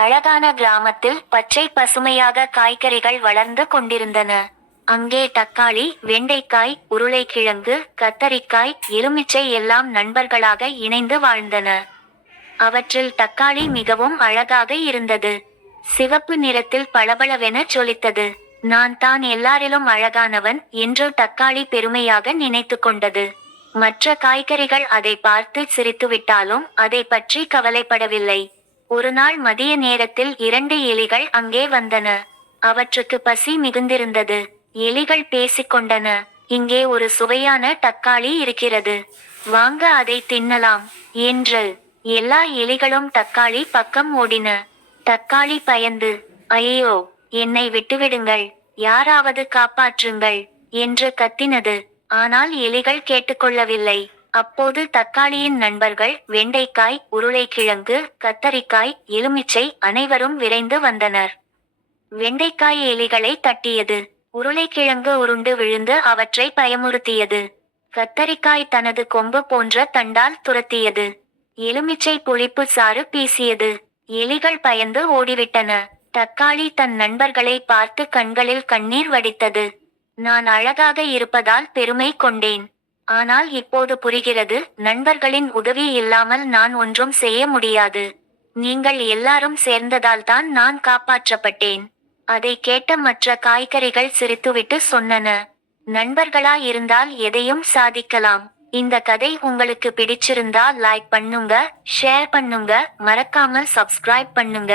அழகான கிராமத்தில் பச்சை பசுமையாக காய்கறிகள் வளர்ந்து கொண்டிருந்தன. அங்கே தக்காளி, வெண்டைக்காய், உருளைக்கிழங்கு, கத்தரிக்காய், எலுமிச்சை எல்லாம் நண்பர்களாக இணைந்து வாழ்ந்தன. அவற்றில் தக்காளி மிகவும் அழகாக இருந்தது. சிவப்பு நிறத்தில் பளபளவென ஜொலித்தது. நான் தான் எல்லாரிலும் அழகானவன் என்று தக்காளி பெருமையாக நினைத்து கொண்டது. மற்ற காய்கறிகள் அதை பார்த்து சிரித்துவிட்டாலும் அதை பற்றி கவலைப்படவில்லை. ஒரு நாள் மதிய நேரத்தில் 2 எலிகள் அங்கே வந்தன. அவற்றுக்கு பசி மிகுந்திருந்தது. எலிகள் பேசிக்கொண்டன. இங்கே ஒரு சுவையான தக்காளி இருக்கிறது, வாங்க அதை தின்னலாம் என்று. எல்லா எலிகளும் தக்காளி பக்கம் ஓடின. தக்காளி பயந்து, ஐயோ, என்னை விட்டுவிடுங்கள், யாராவது காப்பாற்றுங்கள் என்று கத்தினது. ஆனால் எலிகள் கேட்டுக்கொள்ளவில்லை. அப்போது தக்காளியின் நண்பர்கள் வெண்டைக்காய், உருளைக்கிழங்கு, கத்தரிக்காய், எலுமிச்சை அனைவரும் விரைந்து வந்தனர். வெண்டைக்காய் எலிகளை தட்டியது. உருளைக்கிழங்கு உருண்டு விழுந்து அவற்றை பயமுறுத்தியது. கத்தரிக்காய் தனது கொம்பு போன்ற தண்டால் துரத்தியது. எலுமிச்சை புளிப்பு சாறு பீசியது. எலிகள் பயந்து ஓடிவிட்டன. தக்காளி தன் நண்பர்களை பார்த்து கண்களில் கண்ணீர் வடித்தது. நான் அழகாக இருப்பதால் பெருமை கொண்டேன். ஆனால் இப்போது புரிகிறது, நண்பர்களின் உதவி இல்லாமல் நான் ஒன்றும் செய்ய முடியாது. நீங்கள் எல்லாரும் சேர்ந்ததால் தான் நான் காப்பாற்றப்பட்டேன். அதை கேட்ட மற்ற காய்கறிகள் சிரித்துவிட்டு சொன்னன, நண்பர்களா இருந்தால் எதையும் சாதிக்கலாம். இந்த கதை உங்களுக்கு பிடிச்சிருந்தா லைக் பண்ணுங்க, ஷேர் பண்ணுங்க, மறக்காம சப்ஸ்கிரைப் பண்ணுங்க.